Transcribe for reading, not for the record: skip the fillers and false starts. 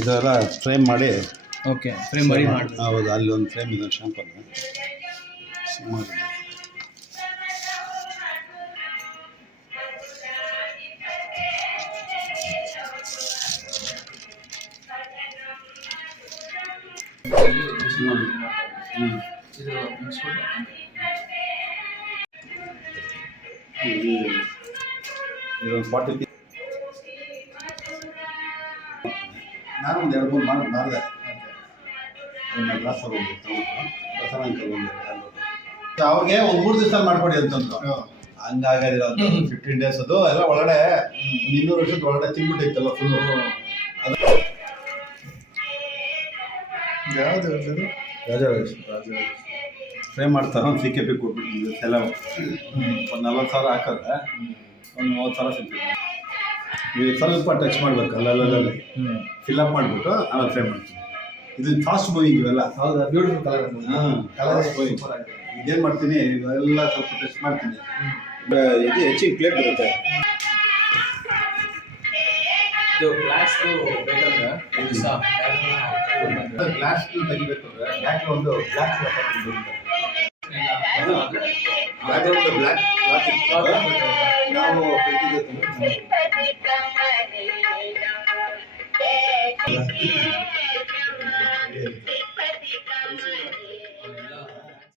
ಇದೆಲ್ಲ ಫ್ರೇಮ್ ಮಾಡಿ okay frame ಮಾಡಿ ಹೌದು ಅಲ್ಲಿ ಒಂದು ಫ್ರೇಮ್ ಇದೆ ಶಾಂಪಲ್ ಸುಮಾರು ಇದೊಂದು 40 ನಾನು ಒಂದು 2-3 ಮಾಡಿದೆ ಮೆಡ್ರಾಸಲ್ಲಿ ದಸರಾ ಅವ್ರಿಗೆ ಒಂದು 3 ದಿವಸ ಮಾಡಿಕೊಡಿ ಅಂತಂದ್ರು. ಹಂಗಾಗೋದಿಲ್ಲ ಅದು 15 days ಅದು ಎಲ್ಲ ಒಳಗಡೆ 200 ವರ್ಷದ ಒಳಗಡೆ ತಿನ್ಬಿಟ್ಟೈತಲ್ಲ ಫುಲ್ಲು. ಅದು ಫ್ರೈ ಮಾಡ್ತಾರೆ. ಒಂದು CKP ಕೊಟ್ಬಿಟ್ಟು ಎಲ್ಲ ಒಂದು 40,000 ಹಾಕಿದ್ರೆ ಒಂದು 30,000 ಸಿಗ್ತದೆ. ನೀವು ಸ್ವಲ್ಪ ಟಚ್ ಮಾಡ್ಬೇಕು ಅಲ್ಲಲ್ಲಿ ಫಿಲ್ಅಪ್ ಮಾಡಿಬಿಟ್ಟು ಆಮೇಲೆ ಫ್ರೈ ಮಾಡ್ತೀವಿ. ಇದು ಫಾಸ್ಟ್ ಮೂವಿಂಗ್ ಇವೆಲ್ಲ. ಹೌದಾ? Beautiful colour. Fast moving. ಇದೇನು ಮಾಡ್ತೀನಿ ಇವೆಲ್ಲ ಸ್ವಲ್ಪ ಟಚ್ ಮಾಡ್ತೀನಿ. ಇದು ಹೆಚ್ಚಿಗೆ ಪ್ಲೇಟ್ ಬರುತ್ತೆ. ಗ್ಲಾಸ್ ಗ್ಲಾಸ್ ತೆಗಿಬೇಕು ಅಂದರೆ ಬ್ಲ್ಯಾಕ್ ಒಂದು ಬ್ಲ್ಯಾಕ್ ಬ್ಲ್ಯಾಕ್ ನಾವು